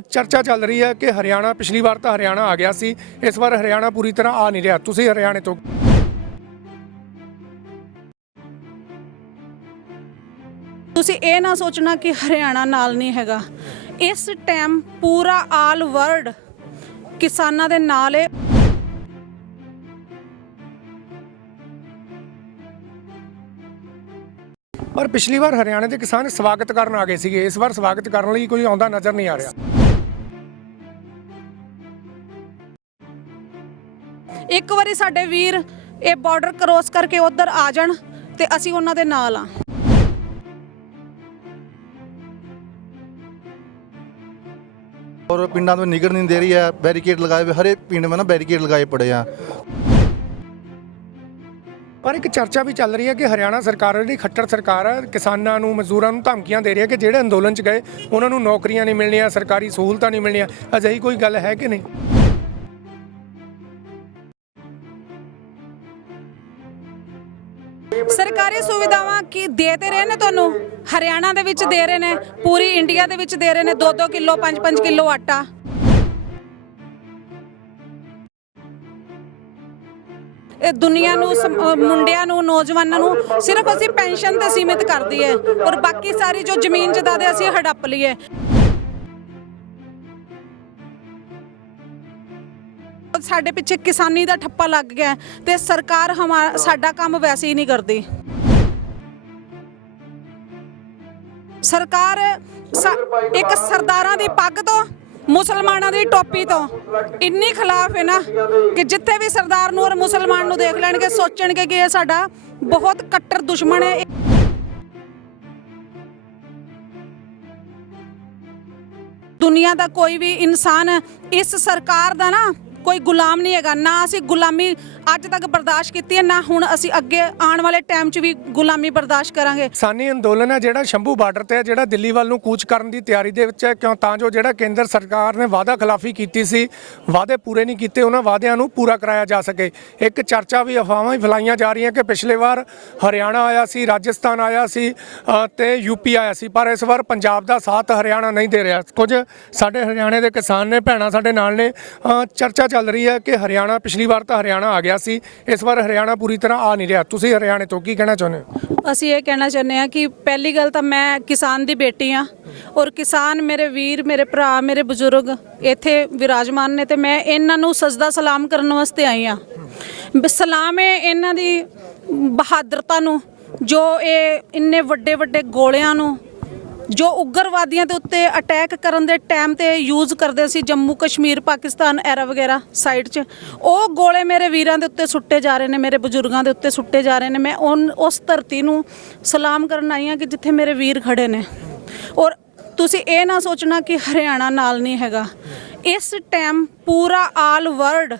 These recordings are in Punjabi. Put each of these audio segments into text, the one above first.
ਚਰਚਾ ਚੱਲ ਰਹੀ ਹੈ ਕਿ ਹਰਿਆਣਾ ਪਿਛਲੀ ਵਾਰ ਤਾਂ ਹਰਿਆਣਾ ਆ ਗਿਆ ਸੀ ਇਸ ਵਾਰ ਹਰਿਆਣਾ ਪੂਰੀ ਤਰ੍ਹਾਂ ਆ ਨਹੀਂ ਰਿਹਾ। ਤੁਸੀਂ ਹਰਿਆਣੇ ਤੋਂ ਤੁਸੀਂ ਇਹ ਨਾ ਸੋਚਣਾ ਕਿ ਹਰਿਆਣਾ ਨਾਲ ਨਹੀਂ ਹੈਗਾ। ਇਸ ਟਾਈਮ ਪੂਰਾ ਆਲ ਵਰਲਡ ਕਿਸਾਨਾਂ ਦੇ ਨਾਲ ਹੈ ਪਰ ਪਿਛਲੀ ਵਾਰ ਹਰਿਆਣੇ ਦੇ ਕਿਸਾਨ ਸਵਾਗਤ ਕਰਨ ਆ ਗਏ ਸੀਗੇ। ਇਸ ਵਾਰ ਸਵਾਗਤ ਕਰਨ ਲਈ ਕੋਈ ਆਉਂਦਾ ਨਜ਼ਰ ਨਹੀਂ ਆ ਰਿਹਾ। ਇੱਕ ਵਾਰੀ ਸਾਡੇ ਵੀਰ ਇਹ ਬਾਰਡਰ ਕ੍ਰੋਸ ਕਰਕੇ ਉਧਰ ਆ ਜਾਣ ਤੇ ਅਸੀਂ ਉਹਨਾਂ ਦੇ ਨਾਲ ਆ और पिंडा में निगल नहीं दे रही है बैरिकेड लगाए हुए हर एक पिंड में ना बैरिकेड लगाए पड़े हैं ਪਰ ਇੱਕ ਚਰਚਾ ਵੀ ਚੱਲ ਰਹੀ ਹੈ ਕਿ ਹਰਿਆਣਾ ਸਰਕਾਰ ਜਿਹੜੀ ਖੱਟਰ ਸਰਕਾਰ ਹੈ ਕਿਸਾਨਾਂ ਨੂੰ ਮਜ਼ਦੂਰਾਂ ਨੂੰ ਧਮਕੀਆਂ ਦੇ ਰਹੀ ਹੈ ਕਿ ਜਿਹੜੇ ਅੰਦੋਲਨ 'ਚ ਗਏ ਉਹਨਾਂ ਨੂੰ ਨੌਕਰੀਆਂ ਨਹੀਂ ਮਿਲਣੀਆਂ ਸਰਕਾਰੀ ਸਹੂਲਤਾਂ ਨਹੀਂ ਮਿਲਣੀਆਂ ਅਜਿਹੀ ਕੋਈ ਗੱਲ ਹੈ ਕਿ ਨਹੀਂ ਕੀ ਦੇ ਤੇ ਰਹੇ ਨੇ ਤੁਹਾਨੂੰ? ਹਰਿਆਣਾ ਦੇ ਵਿੱਚ ਦੇ ਰਹੇ ਨੇ, ਪੂਰੀ ਇੰਡੀਆ ਦੇ ਵਿੱਚ ਦੇ ਰਹੇ ਨੇ 2-2 ਕਿਲੋ 5-5 ਕਿਲੋ ਆਟਾ। ਇਹ ਦੁਨੀਆ ਨੂੰ, ਸਮ- ਅਹ ਮੁੰਡਿਆਂ ਨੂੰ, ਨੌਜਵਾਨਾਂ ਨੂੰ ਸਿਰਫ ਅਸੀਂ ਪੈਨਸ਼ਨ ਤੇ ਸੀਮਿਤ ਕਰਦੀ ਹੈ ਔਰ ਬਾਕੀ ਸਾਰੀ ਜੋ ਜ਼ਮੀਨ ਜਾਇਦਾਦ ਅਸੀਂ ਹੜੱਪ ਲਈਏ। ਸਾਡੇ ਪਿੱਛੇ ਕਿਸਾਨੀ ਦਾ ਠੱਪਾ ਲੱਗ ਗਿਆ ਹੈ ਤੇ ਸਰਕਾਰ ਹਮਾ, ਸਾਡਾ ਕੰਮ ਵੈਸੇ ਹੀ ਨਹੀਂ ਕਰਦੀ। ਸਰਕਾਰ ਸ- ਇੱਕ ਸਰਦਾਰਾਂ ਦੀ ਪੱਗ ਤੋਂ, ਮੁਸਲਮਾਨਾਂ ਦੀ ਟੋਪੀ ਤੋਂ ਇੰਨੀ ਖਿਲਾਫ ਹੈ ਨਾ ਕਿ ਜਿੱਥੇ ਵੀ ਸਰਦਾਰ ਨੂੰ ਔਰ ਮੁਸਲਮਾਨ ਨੂੰ ਦੇਖ ਲੈਣਗੇ, ਸੋਚਣਗੇ ਕਿ ਇਹ ਸਾਡਾ ਬਹੁਤ ਕੱਟਰ ਦੁਸ਼ਮਣ ਹੈ। ਦੁਨੀਆ ਦਾ ਕੋਈ ਵੀ ਇਨਸਾਨ ਇਸ ਸਰਕਾਰ ਦਾ ਨਾ ਕੋਈ ਗੁਲਾਮ ਨਹੀਂ ਹੈਗਾ ਨਾ ਅਸੀਂ ਗੁਲਾਮੀ ਅੱਜ ਤੱਕ ਬਰਦਾਸ਼ਤ ਕੀਤੀ ਹੈ ਨਾ ਹੁਣ ਅਸੀਂ ਅੱਗੇ ਆਉਣ ਵਾਲੇ ਟਾਈਮ 'ਚ ਵੀ ਗੁਲਾਮੀ ਬਰਦਾਸ਼ਤ ਕਰਾਂਗੇ। ਕਿਸਾਨੀ ਅੰਦੋਲਨ ਹੈ ਜਿਹੜਾ ਸ਼ੰਭੂ ਬਾਰਡਰ ਤੇ ਹੈ ਜਿਹੜਾ ਦਿੱਲੀ ਵੱਲ ਨੂੰ ਕੂਚ ਕਰਨ ਦੀ ਤਿਆਰੀ ਦੇ ਵਿੱਚ ਹੈ ਕਿਉਂ ਤਾਂ ਜੋ ਜਿਹੜਾ ਕੇਂਦਰ ਸਰਕਾਰ ਨੇ ਵਾਅਦਾ ਖਿਲਾਫੀ ਕੀਤੀ ਸੀ ਵਾਅਦੇ ਪੂਰੇ ਨਹੀਂ ਕੀਤੇ ਉਹਨਾਂ ਵਾਅਦਿਆਂ ਨੂੰ ਪੂਰਾ ਕਰਾਇਆ ਜਾ ਸਕੇ। ਇੱਕ ਚਰਚਾ ਵੀ ਅਫਵਾਹਾਂ ਵੀ ਫੈਲਾਈਆਂ ਜਾ ਰਹੀਆਂ ਕਿ ਪਿਛਲੇ ਵਾਰ ਹਰਿਆਣਾ ਆਇਆ ਸੀ ਰਾਜਸਥਾਨ ਆਇਆ ਸੀ ਅ, ਤੇ ਯੂਪੀ ਆਇਆ ਸੀ ਪਰ ਇਸ ਵਾਰ ਪੰਜਾਬ ਦਾ ਸਾਥ ਹਰਿਆਣਾ ਨਹੀਂ ਦੇ ਰਿਹਾ। ਕੁਝ ਸਾਡੇ ਹਰਿਆਣੇ ਦੇ ਕਿਸਾਨ ਨੇ ਭੈਣਾਂ ਸਾਡੇ ਨਾਲ ਨੇ ਅ, ਚਰਚਾ ਚੱਲ ਰਹੀ ਹੈ ਕਿ ਹਰਿਆਣਾ, ਪਿਛਲੀ ਵਾਰ ਤਾਂ ਹਰਿਆਣਾ ਆ ਗਿਆ ਸੀ। ਇਸ ਵਾਰ ਹਰਿਆਣਾ ਪੂਰੀ ਤਰ੍ਹਾਂ ਆ ਨਹੀਂ ਰਿਹਾ। ਤੁਸੀਂ ਹਰਿਆਣੇ ਤੋਂ ਕੀ ਕਹਿਣਾ ਚਾਹੁੰਦੇ ਹੋ? ਅਸੀਂ ਇਹ ਕਹਿਣਾ ਚਾਹੁੰਦੇ ਹਾਂ ਕਿ ਪਹਿਲੀ ਗੱਲ ਤਾਂ ਮੈਂ ਕਿਸਾਨ ਦੀ ਬੇਟੀ ਆ ਔਰ ਕਿਸਾਨ ਮੇਰੇ ਵੀਰ, ਮੇਰੇ ਭਰਾ, ਮੇਰੇ ਬਜ਼ੁਰਗ ਇੱਥੇ ਵਿਰਾਜਮਾਨ ਨੇ ਤੇ ਮੈਂ ਇਹਨਾਂ ਨੂੰ ਸਜਦਾ ਸਲਾਮ ਕਰਨ ਵਾਸਤੇ ਆਈ ਆ ਸਲਾਮ ਹੈ ਇਹਨਾਂ ਦੀ ਬਹਾਦਰਤਾ ਨੂੰ ਜੋ ਇਹ ਇੰਨੇ ਵੱਡੇ ਵੱਡੇ ਗੋਲਿਆਂ ਨੂੰ ਜੋ ਉਗਰਵਾਦੀਆਂ ਦੇ ਉੱਤੇ ਅਟੈਕ ਕਰਨ ਦੇ ਟਾਈਮ ਤੇ ਯੂਜ਼ ਕਰਦੇ ਸੀ ਜੰਮੂ ਕਸ਼ਮੀਰ, ਪਾਕਿਸਤਾਨ ਐਰਾ ਵਗੈਰਾ ਸਾਈਡ 'ਚ, ਉਹ ਗੋਲੇ ਮੇਰੇ ਵੀਰਾਂ ਦੇ ਉੱਤੇ ਸੁੱਟੇ ਜਾ ਰਹੇ ਨੇ, ਮੇਰੇ ਬਜ਼ੁਰਗਾਂ ਦੇ ਉੱਤੇ ਸੁੱਟੇ ਜਾ ਰਹੇ ਨੇ। ਮੈਂ ਉਨ- ਉਸ ਧਰਤੀ ਨੂੰ ਸਲਾਮ ਕਰਨ ਆਈ ਹਾਂ ਕਿ ਜਿੱਥੇ ਮੇਰੇ ਵੀਰ ਖੜੇ ਨੇ। ਔਰ ਤੁਸੀਂ ਇਹ ਨਾ ਸੋਚਣਾ ਕਿ ਹਰਿਆਣਾ ਨਾਲ ਨਹੀਂ ਹੈਗਾ। ਇਸ ਟਾਈਮ ਪੂਰਾ ਆਲ ਵਰਲਡ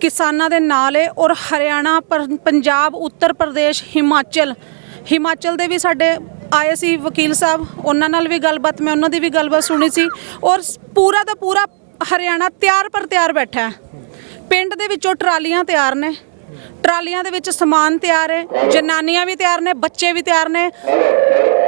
ਕਿਸਾਨਾਂ ਦੇ ਨਾਲ ਹੈ ਔਰ ਹਰਿਆਣਾ ਪਰ- ਪੰਜਾਬ, ਉੱਤਰ ਪ੍ਰਦੇਸ਼, ਹਿਮਾਚਲ ਹਿਮਾਚਲ ਦੇ ਵੀ ਸਾਡੇ ਆਏ ਸੀ ਵਕੀਲ ਸਾਹਿਬ, ਉਹਨਾਂ ਨਾਲ ਵੀ ਗੱਲਬਾਤ, ਮੈਂ ਉਹਨਾਂ ਦੀ ਵੀ ਗੱਲਬਾਤ ਸੁਣੀ ਸੀ। ਔਰ ਪੂਰਾ ਦਾ ਪੂਰਾ ਹਰਿਆਣਾ ਤਿਆਰ ਪਰ ਤਿਆਰ ਬੈਠਾ ਹੈ। ਪਿੰਡ ਦੇ ਵਿੱਚੋਂ ਟਰਾਲੀਆਂ ਤਿਆਰ ਨੇ। ਟਰਾਲੀਆਂ ਦੇ ਵਿੱਚ ਸਮਾਨ ਤਿਆਰ ਹੈ, ਜਨਾਨੀਆਂ ਵੀ ਤਿਆਰ ਨੇ, ਬੱਚੇ ਵੀ ਤਿਆਰ ਨੇ।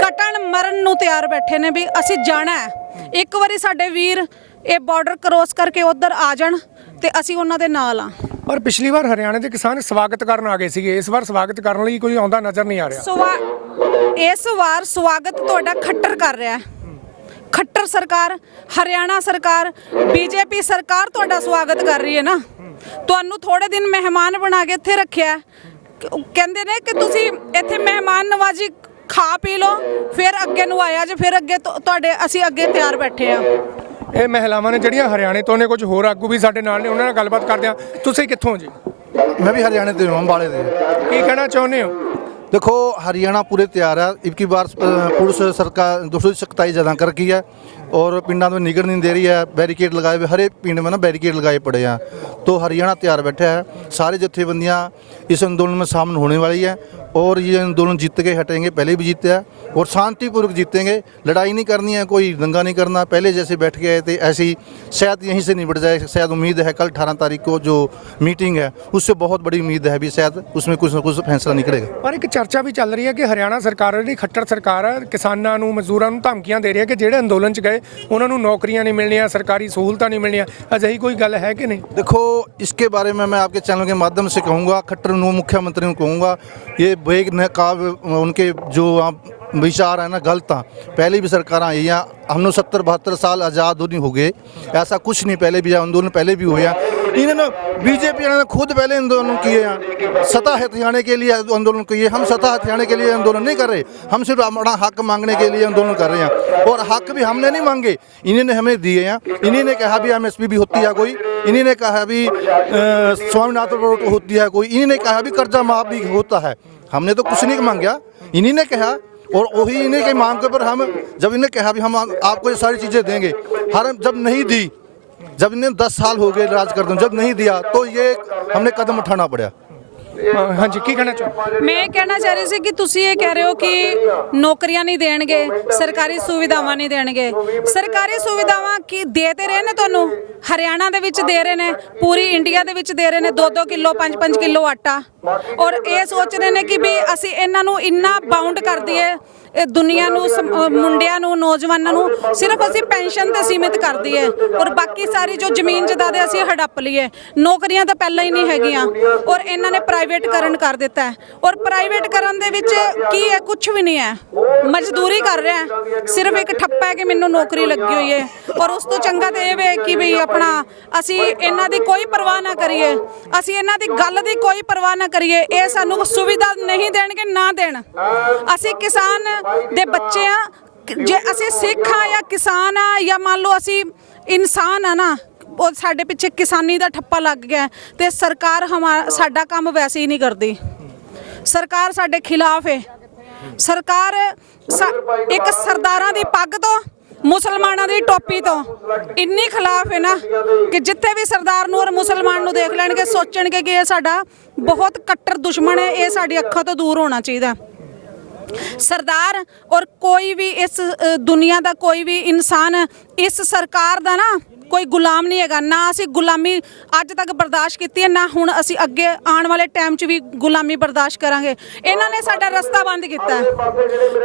ਕਟਣ ਮਰਨ ਨੂੰ ਤਿਆਰ ਬੈਠੇ ਨੇ ਵੀ ਅਸੀਂ ਜਾਣਾ ਹੈ। ਇੱਕ ਵਾਰੀ ਸਾਡੇ ਵੀਰ ਇਹ ਬਾਰਡਰ ਕ੍ਰੋਸ ਕਰਕੇ ਉਧਰ ਆ ਜਾਣ। ਤੇ ਅਸੀਂ ਉਹਨਾਂ ਦੇ ਨਾਲ ਆ। ਪਰ ਪਿਛਲੀ ਵਾਰ ਹਰਿਆਣੇ ਦੇ ਕਿਸਾਨ ਸਵਾਗਤ ਕਰਨ ਆ ਗਏ ਸੀਗੇ। ਇਸ ਵਾਰ ਸਵਾਗਤ ਕਰਨ ਲਈ ਕੋਈ ਆਉਂਦਾ ਨਜ਼ਰ ਨਹੀਂ ਆ ਰਿਹਾ। ਸਵਾ ਇਸ ਵਾਰ ਸਵਾਗਤ ਤੁਹਾਡਾ ਖੱਟਰ ਕਰ ਰਿਹਾ ਹੈ। ਖੱਟਰ ਸਰਕਾਰ ਹਰਿਆਣਾ ਸਰਕਾਰ ਬੀਜੇਪੀ ਸਰਕਾਰ ਤੁਹਾਡਾ ਸਵਾਗਤ ਕਰ ਰਹੀ ਹੈ ਨਾ। ਤੁਹਾਨੂੰ ਥੋੜੇ ਦਿਨ ਮਹਿਮਾਨ ਬਣਾ ਕੇ ਇੱਥੇ ਰੱਖਿਆ ਹੈ। ਕ- ਕਹਿੰਦੇ ਨੇ ਕਿ ਤੁਸੀਂ ਇੱਥੇ ਮਹਿਮਾਨ ਨਵਾਜ਼ੀ ਖਾ ਪੀ ਲਓ ਫਿਰ ਅੱਗੇ ਨੂੰ ਆਇਆ ਜੇ ਫਿਰ ਅੱਗੇ ਤੁ- ਤੁਹਾਡੇ ਅਸੀਂ ਅੱਗੇ ਤਿਆਰ ਬੈਠੇ ਆ ਇਹ ਮਹਿਲਾਵਾਂ ਨੇ ਜਿਹੜੀਆਂ ਹਰਿਆਣੇ ਤੋਂ ਨੇ ਕੁਝ ਹੋਰ ਆਗੂ ਵੀ ਸਾਡੇ ਨਾਲ ਨੇ ਉਹਨਾਂ ਨਾਲ ਗੱਲਬਾਤ ਕਰਦੇ ਆ ਤੁਸੀਂ ਕਿੱਥੋਂ ਜੀ मैं भी हरियाणा से हूँ अम्बाड़े से ਕੀ ਕਹਿਣਾ ਚਾਹੁੰਦੇ ਹੋ देखो हरियाणा पूरे तैयार है इबकी बार अ, पुलिस सरकार दूसरी सख्ताई ज़्यादा कर रखी है और पिंडा में निगल नहीं दे रही है बैरिकेड लगाए हुए हर एक पिंड में ना बैरिकेड लगाए पड़े हैं तो हरियाणा तैयार बैठा है सारी जत्थेबंदियाँ इस आंदोलन में शामिल होने वाली है और ये आंदोलन जीत के हटेंगे पहले भी जीते हैं और शांतिपूर्वक जीतेंगे लड़ाई नहीं करनी है कोई दंगा नहीं करना पहले जैसे बैठ गए थे ऐसे ही शायद यहीं से निबट जाए शायद उम्मीद है कल अठारह तारीख को जो मीटिंग है उससे बहुत बड़ी उम्मीद है अभी शायद उसमें कुछ ना कुछ फैसला निकलेगा ਪਰ ਇੱਕ ਚਰਚਾ ਵੀ ਚੱਲ ਰਹੀ ਹੈ ਕਿ ਹਰਿਆਣਾ ਸਰਕਾਰ ਜਿਹੜੀ ਖੱਟਰ ਸਰਕਾਰ ਹੈ ਕਿਸਾਨਾਂ ਨੂੰ ਮਜ਼ਦੂਰਾਂ ਨੂੰ ਧਮਕੀਆਂ ਦੇ ਰਹੀ ਹੈ ਕਿ ਜਿਹੜੇ ਅੰਦੋਲਨ 'ਚ ਗਏ ਉਹਨਾਂ ਨੂੰ ਨੌਕਰੀਆਂ ਨਹੀਂ ਮਿਲਣੀਆਂ ਸਰਕਾਰੀ ਸਹੂਲਤਾਂ ਨਹੀਂ ਮਿਲਣੀਆਂ ਅਜਿਹੀ ਕੋਈ ਗੱਲ ਹੈ ਕਿ ਨਹੀਂ देखो इसके बारे में मैं आपके चैनल के माध्यम से कहूँगा खट्टर नो मुख्यमंत्री को कहूँगा ये बेग न काव उनके जो आप विचार है ना गलत हैं पहले भी सरकार आई हैं हम लोग सत्तर बहत्तर साल आज़ाद नहीं हो गए ऐसा कुछ नहीं पहले भी आंदोलन पहले भी हुए हैं इन्होंने बीजेपी ने खुद पहले आंदोलन किए हैं सत्ता हथियाने के लिए आंदोलन किए हम सत्ता हथियाने के लिए आंदोलन नहीं कर रहे हम सिर्फ अपना हक मांगने के लिए आंदोलन कर रहे हैं और हक भी हमने नहीं मांगे इन्हीं ने हमें दिए हैं इन्हीं ने कहा भी एमएसपी भी होती है कोई इन्हीं ने कहा भी अ, स्वामीनाथन रोड होती है कोई इन्हीं ने कहा भी कर्जा माफ भी होता है हमने तो कुछ नहीं मांगा इन्हीं ने कहा और वही इन्हीं के मांग के ऊपर हम जब इन्हें कहा भी हम आपको ये सारी चीज़ें देंगे हर जब नहीं दी जब इन्हें दस साल हो गए राज करते हुए, जब नहीं दिया तो ये हमने कदम उठाना पड़ा ਅ, ਹਾਂਜੀ ਕੀ ਕਹਿਣਾ ਚਾਹੋ ਮੈਂ ਇਹ ਕਹਿਣਾ ਚਾਹ ਰਹੀ ਸੀ ਕਿ ਤੁਸੀਂ ਇਹ ਕਹਿ ਰਹੇ ਹੋ ਕਿ ਨੌਕਰੀਆਂ ਨਹੀਂ ਦੇਣਗੇ ਸਰਕਾਰੀ ਸੁਵਿਧਾਵਾਂ ਨਹੀਂ ਦੇਣਗੇ। ਸਰਕਾਰੀ ਸੁਵਿਧਾਵਾਂ ਕੀ ਦੇ ਤੇ ਰਹੇ ਨੇ ਤੁਹਾਨੂੰ? ਹਰਿਆਣਾ ਦੇ ਵਿੱਚ ਦੇ ਰਹੇ ਨੇ ਪੂਰੀ ਇੰਡੀਆ ਦੇ ਵਿੱਚ ਦੇ ਰਹੇ ਨੇ 2-2 ਕਿਲੋ 5-5 ਕਿਲੋ ਆਟਾ। ਔਰ ਇਹ ਸੋਚ ਰਹੇ ਨੇ ਕਿ ਵੀ ਅਸੀਂ ਇਹਨਾਂ ਨੂੰ ਇੰਨਾ ਬਾਉਂਡ ਕਰ ਦਈਏ ਇਹ ਦੁਨੀਆ ਨੂੰ, ਸਮ- ਅਹ ਮੁੰਡਿਆਂ ਨੂੰ, ਨੌਜਵਾਨਾਂ ਨੂੰ ਸਿਰਫ ਅਸੀਂ ਪੈਨਸ਼ਨ ਤੇ ਸੀਮਿਤ ਕਰਦੀ ਹੈ ਔਰ ਬਾਕੀ ਸਾਰੀ ਜੋ ਜ਼ਮੀਨ ਜਾਇਦਾਦ ਅਸੀਂ ਹੜੱਪ ਲਈਏ ਨੌਕਰੀਆਂ ਤਾਂ ਪਹਿਲਾਂ ਹੀ ਨਹੀਂ ਹੈਗੀਆਂ ਔਰ ਇਹਨਾਂ ਨੇ ਪ੍ਰਾਈਵੇਟਕਰਨ ਕਰ ਦਿੱਤਾ ਹੈ। ਔਰ ਪ੍ਰਾਈਵੇਟ ਕਰਨ ਦੇ ਵਿੱਚ ਕੀ ਹੈ? ਕੁਝ ਵੀ ਨਹੀਂ ਹੈ। ਮਜ਼ਦੂਰੀ ਕਰ ਰਿਹਾ ਹੈ। ਸਿਰਫ ਇੱਕ ਠੱਪਾ ਹੈ ਕਿ ਮੈਨੂੰ ਨੌਕਰੀ ਲੱਗੀ ਹੋਈ ਹੈ। ਔਰ ਉਸ ਤੋਂ ਚੰਗਾ ਤਾਂ ਇਹ ਵੇ ਕਿ ਵੀ ਆਪਣਾ ਅਸੀਂ ਇਹਨਾਂ ਦੀ ਕੋਈ ਪਰਵਾਹ ਨਾ ਕਰੀਏ। ਅਸੀਂ ਇਹਨਾਂ ਦੀ ਗੱਲ ਦੀ ਕੋਈ ਪਰਵਾਹ ਨਾ ਕਰੀਏ। ਇਹ ਸਾਨੂੰ ਸੁਵਿਧਾ ਨਹੀਂ ਦੇਣਗੇ, ਨਾ ਦੇਣ। ਅਸੀਂ ਕਿਸਾਨ ਦੇ ਬੱਚੇ ਆ ਜੇ ਅਸੀਂ ਸਿੱਖ ਆ ਜਾਂ ਕਿਸਾਨ ਆ ਜਾਂ ਮੰਨ ਲਓ ਅਸੀਂ ਇਨਸਾਨ ਆ ਨਾ, ਉਹ ਸਾਡੇ ਪਿੱਛੇ ਕਿਸਾਨੀ ਦਾ ਠੱਪਾ ਲੱਗ ਗਿਆ ਹੈ ਤੇ ਸਰਕਾਰ ਹਮਾ, ਸਾਡਾ ਕੰਮ ਵੈਸੇ ਹੀ ਨਹੀਂ ਕਰਦੀ। ਸਰਕਾਰ ਸਾਡੇ ਖਿਲਾਫ ਹੈ ਸਰਕਾਰ ਇੱਕ ਸਰਦਾਰਾਂ ਦੀ ਪੱਗ ਤੋਂ, ਮੁਸਲਮਾਨਾਂ ਦੀ ਟੋਪੀ ਤੋਂ ਇੰਨੀ ਖਿਲਾਫ ਹੈ ਨਾ ਕਿ ਜਿੱਥੇ ਵੀ ਸਰਦਾਰ ਨੂੰ ਔਰ ਮੁਸਲਮਾਨ ਨੂੰ ਦੇਖ ਲੈਣਗੇ, ਸੋਚਣਗੇ ਕਿ ਇਹ ਸਾਡਾ ਬਹੁਤ ਕੱਟਰ ਦੁਸ਼ਮਣ ਹੈ ਇਹ ਸਾਡੀ ਅੱਖਾਂ ਤੋਂ ਦੂਰ ਹੋਣਾ ਚਾਹੀਦਾ। ਸਰਦਾਰ ਔਰ ਕੋਈ ਵੀ ਇਸ ਅ, ਦੁਨੀਆ ਦਾ ਕੋਈ ਵੀ ਇਨਸਾਨ ਇਸ ਸਰਕਾਰ ਦਾ ਨਾ ਕੋਈ ਗੁਲਾਮ ਨਹੀਂ ਹੈਗਾ, ਨਾ ਅਸੀਂ ਗੁਲਾਮੀ ਅੱਜ ਤੱਕ ਬਰਦਾਸ਼ਤ ਕੀਤੀ ਹੈ, ਨਾ ਹੁਣ ਅਸੀਂ ਅੱਗੇ ਆਉਣ ਵਾਲੇ ਟਾਈਮ 'ਚ ਵੀ ਗੁਲਾਮੀ ਬਰਦਾਸ਼ਤ ਕਰਾਂਗੇ। ਇਹਨਾਂ ਨੇ ਸਾਡਾ ਰਸਤਾ ਬੰਦ ਕੀਤਾ ਹੈ।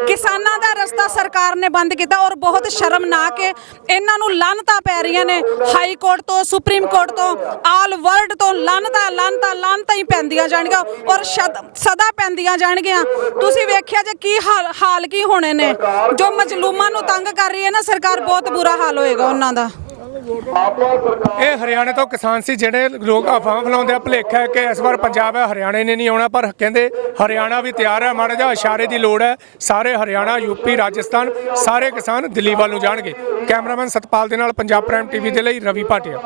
ਕਿਸਾਨਾਂ ਦਾ ਰਸਤਾ ਸਰਕਾਰ ਨੇ ਬੰਦ ਕੀਤਾ ਔਰ ਬਹੁਤ ਸ਼ਰਮਨਾਕ ਹੈ ਇਹਨਾਂ ਨੂੰ ਲਾਨਤਾਂ ਪੈ ਰਹੀਆਂ ਨੇ। ਹਾਈ ਕੋਰਟ ਤੋਂ, ਸੁਪਰੀਮ ਕੋਰਟ ਤੋਂ, ਆਲ ਵਰਲਡ ਤੋਂ ਲਾਨਤਾਂ ਲਾਨਤਾਂ ਲਾਨਤਾਂ ਹੀ ਪੈਂਦੀਆਂ ਜਾਣਗੀਆਂ ਔਰ ਸ਼ਦ- ਸਦਾ ਪੈਂਦੀਆਂ ਜਾਣਗੀਆਂ। ਤੁਸੀਂ ਵੇਖਿਆ ਜੇ ਕੀ ਹਾਲ ਹਾਲ ਕੀ ਹੋਣੇ ਨੇ। ਜੋ ਮਜਲੂਮਾਂ ਨੂੰ ਤੰਗ ਕਰ ਰਹੀ ਹੈ ਨਾ, ਸਰਕਾਰ ਬਹੁਤ ਬੁਰਾ ਹਾਲ ਹੋਏਗਾ ਉਹਨਾਂ ਦਾ। ਇਹ ਹਰਿਆਣੇ ਤੋਂ ਕਿਸਾਨ ਸੀ ਜਿਹੜੇ ਲੋਕ ਅਫਵਾਹ ਫੈਲਾਉਂਦੇ ਆ, ਭੁਲੇਖਾ ਹੈ ਕਿ ਇਸ ਵਾਰ ਪੰਜਾਬ ਹੈ, ਹਰਿਆਣੇ ਨੇ ਨਹੀਂ ਆਉਣਾ, ਪਰ ਕਹਿੰਦੇ ਹਰਿਆਣਾ ਵੀ ਤਿਆਰ ਹੈ, ਮਾੜਾ ਜਿਹਾ ਇਸ਼ਾਰੇ ਦੀ ਲੋੜ ਹੈ। ਸਾਰੇ ਹਰਿਆਣਾ ਯੂਪੀ ਰਾਜਸਥਾਨ, ਸਾਰੇ ਕਿਸਾਨ ਦਿੱਲੀ ਵੱਲ ਨੂੰ ਜਾਣਗੇ। ਕੈਮਰਾਮੈਨ ਸਤਪਾਲ ਦੇ ਨਾਲ ਪੰਜਾਬ ਪ੍ਰਾਈਮ ਟੀਵੀ ਦੇ ਲਈ ਰਵੀ ਭਾਟੀਆ।